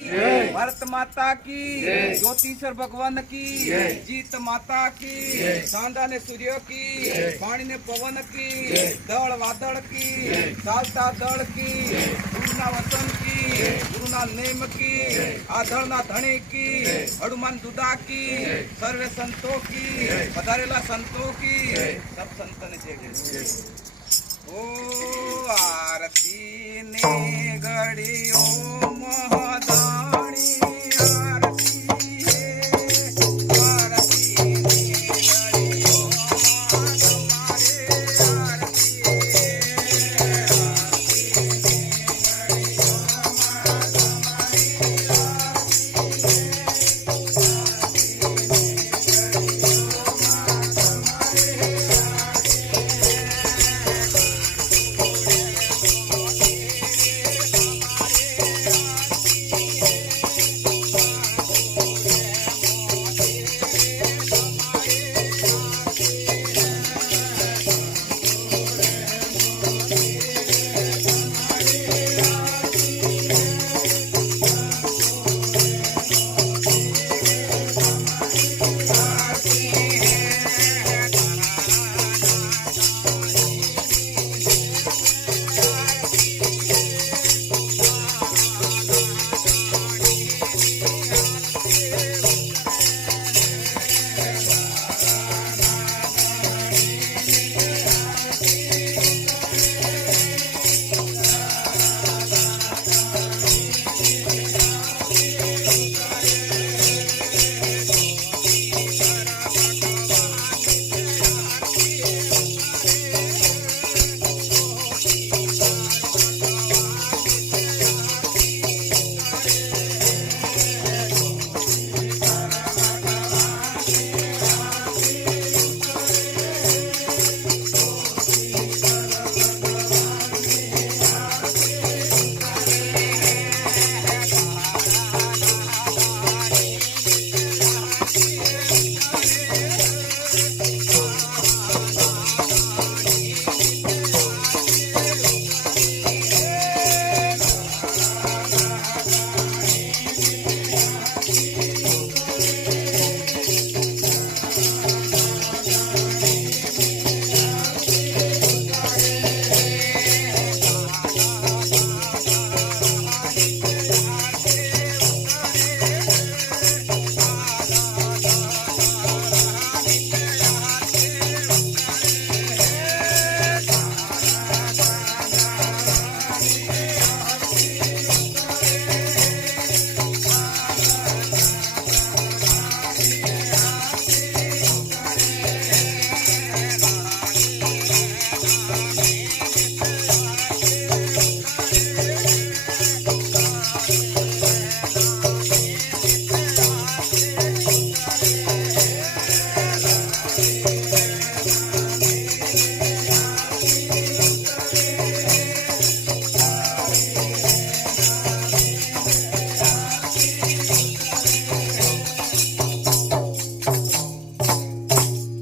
भारत माता की, ज्योतिषर भगवान की, जीत माता की, चांदा ने सूर्य की, पानी ने पवन की, दल वादळ की, चालता दळ की, गुरुना वचन की, गुरुना नेम की, आधळना धणी की, हनुमान दुदा की, सर्वे संतों की, पधारेला संतों की, सब संतन जय। ओ आरती ने घड़ी ओम